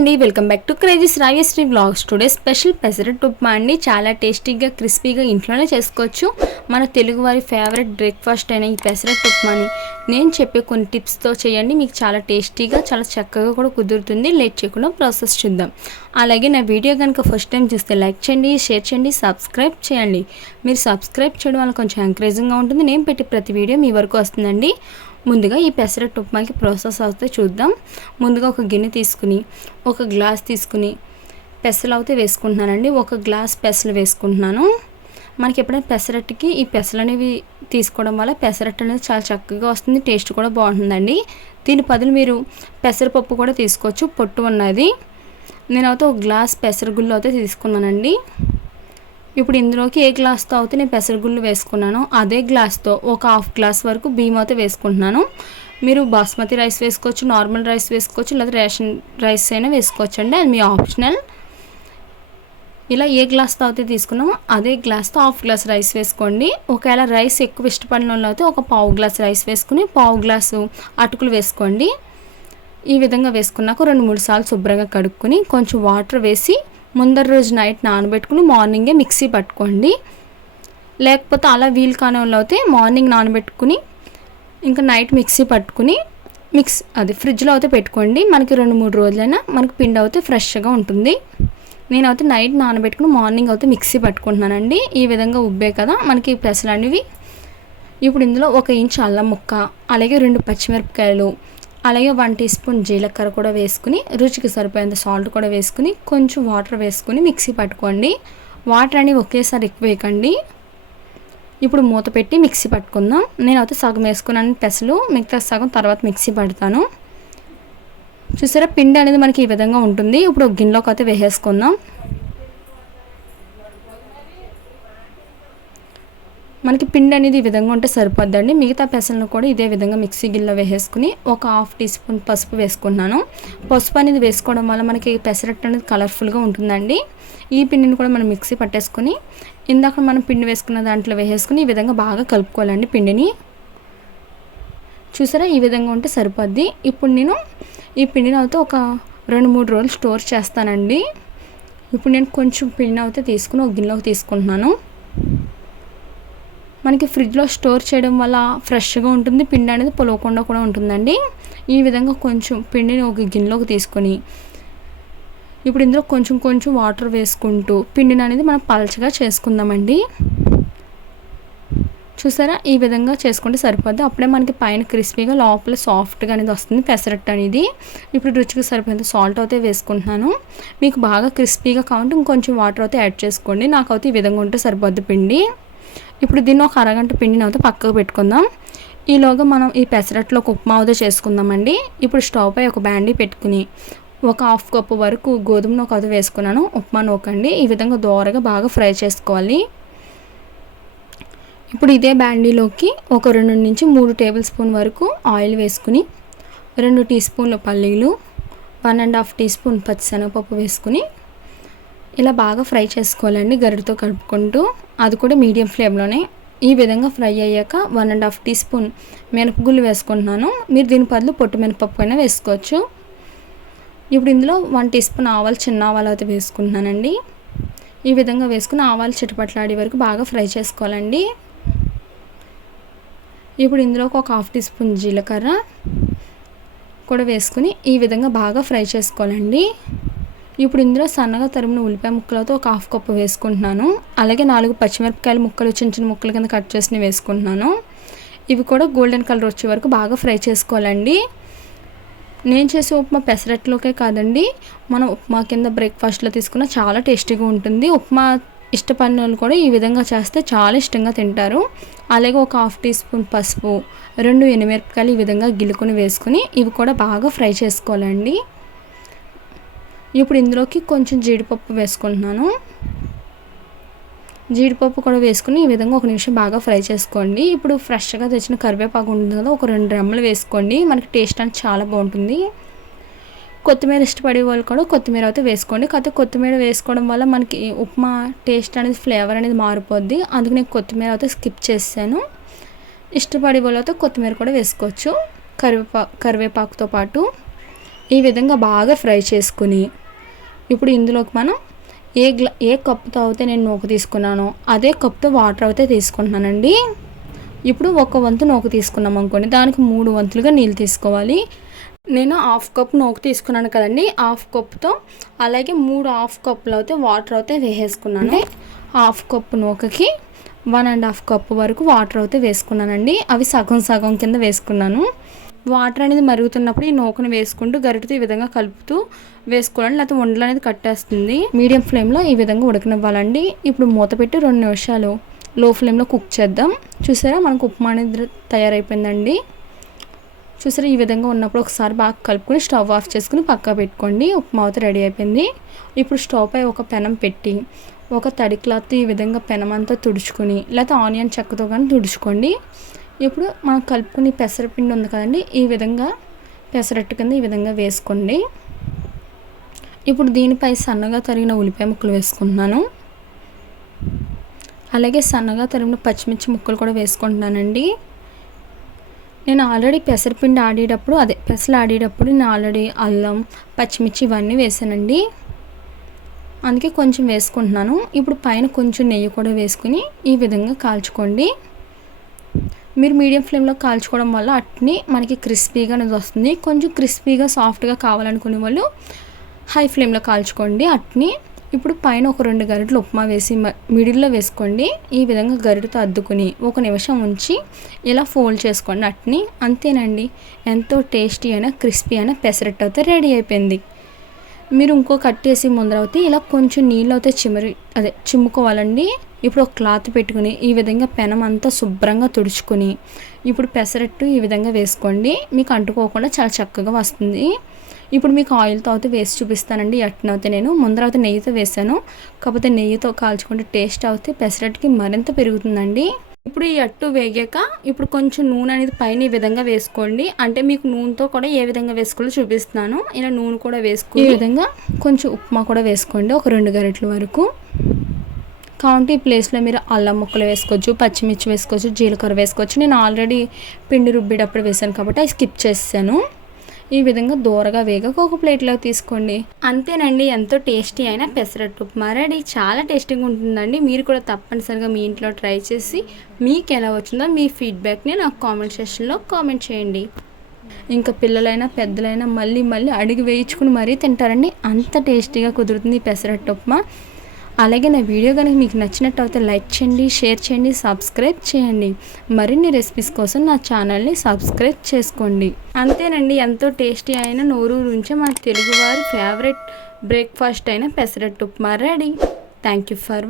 అండి, welcome back to crazy's Rajasri vlogs. Today special pesarattu upma అండి. చాలా టేస్టీగా క్రిస్పీగా ఇంట్లోనే చేసుకోవచ్చు. మన తెలుగువారి ఫేవరెట్ బ్రేక్ఫాస్ట్ అయిన ఈ పెసరట్టు ఉప్మాని నేను చెప్పే కొన్ని టిప్స్తో చేయండి. మీకు చాలా టేస్టీగా చాలా చక్కగా కూడా కుదురుతుంది. లేట్ చేయకుండా ప్రాసెస్ చూద్దాం. అలాగే నా వీడియో కనుక ఫస్ట్ టైం చూస్తే లైక్ చేయండి, షేర్ చేయండి, సబ్స్క్రైబ్ చేయండి. మీరు సబ్స్క్రైబ్ చేయడం వల్ల కొంచెం ఎంకరేజింగ్గా ఉంటుంది. నేను పెట్టి ప్రతి వీడియో మీ వరకు వస్తుందండి. ముందుగా ఈ పెసరట్టు ఉప్మాకి ప్రాసెస్ అయితే చూద్దాం. ముందుగా ఒక గిన్నె తీసుకుని ఒక గ్లాస్ తీసుకుని పెసలు అయితే వేసుకుంటున్నానండి. ఒక గ్లాస్ పెసలు వేసుకుంటున్నాను. మనకి ఎప్పుడైనా పెసరట్టుకి ఈ పెసలు అనేవి తీసుకోవడం వల్ల పెసరట్టు అనేది చాలా చక్కగా వస్తుంది, టేస్ట్ కూడా బాగుంటుందండి. దీని బదులు మీరు పెసరపప్పు కూడా తీసుకోవచ్చు, పొట్టు ఉన్నది. నేనైతే ఒక గ్లాస్ పెసరగుళ్ళు అయితే తీసుకున్నానండి. ఇప్పుడు ఇందులోకి ఏ గ్లాస్తో అయితే నేను పెసరగుళ్ళు వేసుకున్నాను అదే గ్లాస్తో ఒక హాఫ్ గ్లాస్ వరకు బియ్యం అయితే వేసుకుంటున్నాను. మీరు బాస్మతి రైస్ వేసుకోవచ్చు, నార్మల్ రైస్ వేసుకోవచ్చు, లేదా రేషన్ రైస్ అయినా వేసుకోవచ్చు అండి, అది మీ ఆప్షనల్. ఇలా ఏ గ్లాస్తో అయితే తీసుకున్నామో అదే గ్లాస్తో హాఫ్ గ్లాస్ రైస్ వేసుకోండి. ఒకవేళ రైస్ ఎక్కువ ఇష్టపడిన వాళ్ళు అయితే ఒక పావు గ్లాస్ రైస్ వేసుకుని పావు గ్లాసు అటుకులు వేసుకోండి. ఈ విధంగా వేసుకున్నాక 2-3 సార్లు శుభ్రంగా కడుక్కొని కొంచెం వాటర్ వేసి ముందర రోజు నైట్ నానబెట్టుకుని మార్నింగే మిక్సీ పట్టుకోండి. లేకపోతే అలా వీలు కాని వాళ్ళు అయితే మార్నింగ్ నానబెట్టుకుని ఇంకా నైట్ మిక్సీ పట్టుకుని ఫ్రిడ్జ్లో అయితే పెట్టుకోండి. మనకి 2-3 రోజులైనా మనకి పిండి అయితే ఫ్రెష్గా ఉంటుంది. నేనైతే నైట్ నానబెట్టుకుని మార్నింగ్ అయితే మిక్సీ పట్టుకుంటున్నానండి. ఈ విధంగా ఉబ్బే కదా మనకి పెసలు అనేవి. ఇప్పుడు ఇందులో 1 ఇంచ్ అల్లం ముక్క, అలాగే 2 పచ్చిమిరపకాయలు, అలాగే 1 టీ స్పూన్ జీలకర్ర కూడా వేసుకుని రుచికి సరిపోయేంత సాల్ట్ కూడా వేసుకుని కొంచెం వాటర్ వేసుకుని మిక్సీ పట్టుకోండి. వాటర్ అనేవి ఒకేసారి ఎక్కువ వేయకండి. ఇప్పుడు మూత పెట్టి మిక్సీ పట్టుకుందాం. నేనైతే సగం వేసుకున్నాను పెసలు, మిగతా సగం తర్వాత మిక్సీ పడతాను. చూసారా, పిండి అనేది మనకి ఈ విధంగా ఉంటుంది. ఇప్పుడు గిన్నెలోకి అయితే వేసేసుకుందాం. మనకి పిండి అనేది ఈ విధంగా ఉంటే సరిపోద్దండి. మిగతా పెసలను కూడా ఇదే విధంగా మిక్సీ గిన్నెలో వేసేసుకుని ఒక హాఫ్ టీ స్పూన్ పసుపు వేసుకున్నాను. పసుపు అనేది వేసుకోవడం వల్ల మనకి పెసరట్టు అనేది కలర్ఫుల్గా ఉంటుందండి. ఈ పిండిని కూడా మనం మిక్సీ పట్టేసుకొని ఇందాక మనం పిండి వేసుకున్న దాంట్లో వేసేసుకుని ఈ విధంగా బాగా కలుపుకోవాలండి పిండిని. చూసారా, ఈ విధంగా ఉంటే సరిపోద్ది. ఇప్పుడు నేను ఈ పిండిని అయితే ఒక 2-3 రోజులు స్టోర్ చేస్తానండి. ఇప్పుడు నేను కొంచెం పిండిని అయితే తీసుకుని ఒక గిన్నెలోకి తీసుకుంటున్నాను. మనకి ఫ్రిడ్జ్లో స్టోర్ చేయడం వల్ల ఫ్రెష్గా ఉంటుంది, పిండి అనేది పొలవకుండా కూడా ఉంటుందండి. ఈ విధంగా కొంచెం పిండిని ఒక గిన్నెలోకి తీసుకొని ఇప్పుడు ఇందులో కొంచెం కొంచెం వాటర్ వేసుకుంటూ పిండిని అనేది మనం పలచగా చేసుకుందామండి. చూసారా, ఈ విధంగా చేసుకుంటే సరిపోద్ది. అప్పుడే మనకి పైన క్రిస్పీగా లోపల సాఫ్ట్గా అనేది వస్తుంది పెసరట్టు అనేది. ఇప్పుడు రుచికి సరిపోయేంత సాల్ట్ అయితే వేసుకుంటున్నాను. మీకు బాగా క్రిస్పీగా కావాలంటే ఇంకొంచెం వాటర్ అయితే యాడ్ చేసుకోండి. నాకైతే ఈ విధంగా ఉంటే సరిపోద్ది పిండి. ఇప్పుడు దీన్ని ఒక అరగంట పిండిని అయితే పక్కకు పెట్టుకుందాం. ఈలోగా మనం ఈ పెసరట్లో ఒక ఉప్మా అయితే చేసుకుందామండి. ఇప్పుడు స్టవ్ పై ఒక బాండీ పెట్టుకుని ఒక హాఫ్ కప్పు వరకు గోధుమ నూక అయితే వేసుకున్నాను. ఉప్మా నూకండి. ఈ విధంగా దోరగా బాగా ఫ్రై చేసుకోవాలి. ఇప్పుడు ఇదే బాండీలోకి ఒక 2-3 టేబుల్ స్పూన్ వరకు ఆయిల్ వేసుకుని 2 టీ స్పూన్ల పల్లీలు, 1.5 టీ స్పూన్ పచ్చిశనగపప్పు వేసుకుని ఇలా బాగా ఫ్రై చేసుకోవాలండి గరిటతో కలుపుకుంటూ. అది కూడా మీడియం ఫ్లేమ్లోనే. ఈ విధంగా ఫ్రై అయ్యాక 1.5 టీ స్పూన్ మినపగుళ్ళు వేసుకుంటున్నాను. మీరు దీని బదులు పొట్టు మినపప్పు అయినా వేసుకోవచ్చు. ఇప్పుడు ఇందులో 1 టీ స్పూన్ ఆవాలు, చిన్న ఆవాలు అయితే వేసుకుంటున్నానండి. ఈ విధంగా వేసుకుని ఆవాలు చిటపట్లాడే వరకు బాగా ఫ్రై చేసుకోవాలండి. ఇప్పుడు ఇందులోకి ఒక హాఫ్ టీ స్పూన్ జీలకర్ర కూడా వేసుకుని ఈ విధంగా బాగా ఫ్రై చేసుకోవాలండి. ఇప్పుడు ఇందులో సన్నగా తరిమిన ఉల్లిపాయ ముక్కలతో ఒక హాఫ్ కప్పు వేసుకుంటున్నాను. అలాగే 4 పచ్చిమిరపకాయల ముక్కలు చిన్న చిన్న ముక్కల కింద కట్ చేసి వేసుకుంటున్నాను. ఇవి కూడా గోల్డెన్ కలర్ వచ్చే వరకు బాగా ఫ్రై చేసుకోవాలండి. నేను చేసే ఉప్మా పెసరట్లోకే కాదండి, మనం ఉప్మా కింద బ్రేక్ఫాస్ట్లో తీసుకున్న చాలా టేస్టీగా ఉంటుంది. ఉప్మా ఇష్టపడిన వాళ్ళు కూడా ఈ విధంగా చేస్తే చాలా ఇష్టంగా తింటారు. అలాగే ఒక హాఫ్ టీ స్పూన్ పసుపు, 2 ఎండుమిరపకాయలు ఈ విధంగా గిల్లుకొని వేసుకుని ఇవి కూడా బాగా ఫ్రై చేసుకోవాలండి. ఇప్పుడు ఇందులోకి కొంచెం జీడిపప్పు వేసుకుంటున్నాను. జీడిపప్పు కూడా వేసుకుని ఈ విధంగా 1 నిమిషం బాగా ఫ్రై చేసుకోండి. ఇప్పుడు ఫ్రెష్గా తెచ్చిన కరివేపాకు ఉంటుంది కదా, ఒక 2 రెమ్మలు వేసుకోండి. మనకి టేస్ట్ అనేది చాలా బాగుంటుంది. కొత్తిమీర ఇష్టపడే వాళ్ళు కూడా కొత్తిమీర అయితే వేసుకోండి. కాకపోతే కొత్తిమీర వేసుకోవడం వల్ల మనకి ఉప్మా టేస్ట్ అనేది ఫ్లేవర్ అనేది మారిపోద్ది. అందుకు నేను కొత్తిమీర అయితే స్కిప్ చేశాను. ఇష్టపడే వాళ్ళు అయితే కొత్తిమీర కూడా వేసుకోవచ్చు కరివేపాకుతో పాటు. ఈ విధంగా బాగా ఫ్రై చేసుకుని ఇప్పుడు ఇందులోకి మనం ఏ కప్పుతో అయితే నేను నూక తీసుకున్నానో అదే కప్తో వాటర్ అయితే తీసుకుంటున్నానండి. ఇప్పుడు 1 వంతు నూక తీసుకున్నాం అనుకోండి, దానికి 3 వంతులుగా నీళ్ళు తీసుకోవాలి. నేను 1/2 కప్ నూక తీసుకున్నాను కదండి, 1/2 కప్తో అలాగే 3 1/2 కప్పులు అయితే వాటర్ అయితే వేసేసుకున్నాను. 1/2 కప్పు నూకకి 1.5 కప్పు వరకు వాటర్ అయితే వేసుకున్నానండి. అవి సగం సగం కింద వేసుకున్నాను. వాటర్ అనేది మరుగుతున్నప్పుడు ఈ నూకను వేసుకుంటూ గరిటెతో ఈ విధంగా కలుపుతూ వేసుకోవాలండి, లేకపోతే ఉండలు అనేది కట్టేస్తుంది. మీడియం ఫ్లేమ్లో ఈ విధంగా ఉడకనివ్వాలండి. ఇప్పుడు మూత పెట్టి 2 నిమిషాలు లో ఫ్లేమ్లో కుక్ చేద్దాం. చూసారా మనకు ఉప్మా అనేది తయారైపోయిందండి. చూసారా ఈ విధంగా ఉన్నప్పుడు ఒకసారి బాగా కలుపుకొని స్టవ్ ఆఫ్ చేసుకుని పక్కా పెట్టుకోండి. ఉప్మా అయితే రెడీ అయిపోయింది. ఇప్పుడు స్టవ్ పై ఒక పెనం పెట్టి ఒక తడి క్లాత్ ఈ విధంగా పెనం అంతా తుడుచుకొని, లేకపోతే ఆనియన్ చెక్కతో కానీ తుడుచుకోండి. ఇప్పుడు మనం కలుపుకుని పెసరపిండి ఉంది కదండి, ఈ విధంగా పెసరట్టు కింద ఈ విధంగా వేసుకోండి. ఇప్పుడు దీనిపై సన్నగా తరిగిన ఉల్లిపాయ ముక్కలు వేసుకుంటున్నాను. అలాగే సన్నగా తరిగిన పచ్చిమిర్చి ముక్కలు కూడా వేసుకుంటున్నానండి. నేను ఆల్రెడీ పెసరపిండి ఆడేటప్పుడు పెసలు ఆడేటప్పుడు నేను ఆల్రెడీ అల్లం పచ్చిమిర్చి ఇవన్నీ వేసానండి, అందుకే కొంచెం వేసుకుంటున్నాను. ఇప్పుడు పైన కొంచెం నెయ్యి కూడా వేసుకుని ఈ విధంగా కాల్చుకోండి. మీరు మీడియం ఫ్లేమ్లో కాల్చుకోవడం వల్ల అట్ని మనకి క్రిస్పీగా అనేది వస్తుంది. కొంచెం క్రిస్పీగా సాఫ్ట్గా కావాలనుకునే వాళ్ళు హై ఫ్లేమ్లో కాల్చుకోండి అట్ని. ఇప్పుడు పైన ఒక 2 గరిటెలు ఉప్మా వేసి మిడిల్లో వేసుకోండి. ఈ విధంగా గరిటెతో అద్దుకుని 1 నిమిషం ఉంచి ఇలా ఫోల్డ్ చేసుకోండి అట్ని. అంతేనండి, ఎంతో టేస్టీ అయినా క్రిస్పీ అయినా పెసరట్టు అయితే రెడీ అయిపోయింది. మీరు ఇంకో కట్టేసి ముందరవుతే ఇలా కొంచెం నీళ్ళు అయితే చిమ్ముకోవాలండి. ఇప్పుడు ఒక క్లాత్ పెట్టుకుని ఈ విధంగా పెనం అంతా శుభ్రంగా తుడుచుకొని ఇప్పుడు పెసరట్టు ఈ విధంగా వేసుకోండి. మీకు అంటుకోకుండా చాలా చక్కగా వస్తుంది. ఇప్పుడు మీకు ఆయిల్తో అయితే వేసి చూపిస్తానండి. అట్నైతే నేను ముందరైతే నెయ్యితో వేసాను, కాకపోతే నెయ్యితో కాల్చుకుంటే టేస్ట్ అయితే పెసరట్టుకి మరింత పెరుగుతుందండి. ఇప్పుడు ఈ అట్టు వేగాక ఇప్పుడు కొంచెం నూనె అనేది పైన ఈ విధంగా వేసుకోండి. అంటే మీకు నూనెతో కూడా ఏ విధంగా వేసుకోవాలో చూపిస్తున్నాను. ఇలా నూనె కూడా వేసుకుని ఈ విధంగా కొంచెం ఉప్మా కూడా వేసుకోండి, ఒక 2 గరిటెల వరకు. కావంటే ఈ ప్లేస్లో మీరు అల్లం ముక్కలు వేసుకోవచ్చు, పచ్చిమిర్చి వేసుకోవచ్చు, జీలకర్ర వేసుకోవచ్చు. నేను ఆల్రెడీ పిండి రుబ్బేటప్పుడు వేసాను కాబట్టి అవి స్కిప్ చేసాను. ఈ విధంగా దూరగా వేగాక ఒక ప్లేట్లో తీసుకోండి. అంతేనండి, ఎంతో టేస్టీ అయిన పెసరట్టు ఉప్మా రెడీ. చాలా టేస్టీగా ఉంటుందండి. మీరు కూడా తప్పనిసరిగా మీ ఇంట్లో ట్రై చేసి మీకు ఎలా వచ్చిందో మీ ఫీడ్బ్యాక్ని నాకు కామెంట్ సెక్షన్లో కామెంట్ చేయండి. ఇంకా పిల్లలైనా పెద్దలైనా మళ్ళీ మళ్ళీ అడిగి వేయించుకుని మరీ తింటారండి, అంత టేస్టీగా కుదురుతుంది ఈ పెసరట్టు ఉప్మా. అలాగే నా వీడియో కనుక మీకు నచ్చినట్టు అయితే లైక్ చేయండి, షేర్ చేయండి, సబ్స్క్రైబ్ చేయండి. మరిన్ని రెసిపీస్ కోసం నా ఛానల్ని సబ్స్క్రైబ్ చేసుకోండి. అంతేనండి, ఎంతో టేస్టీ అయిన నోరూరుంచే మన తెలుగువారి ఫేవరెట్ బ్రేక్ఫాస్ట్ అయిన pesarattu upma ready. Thank you for watching.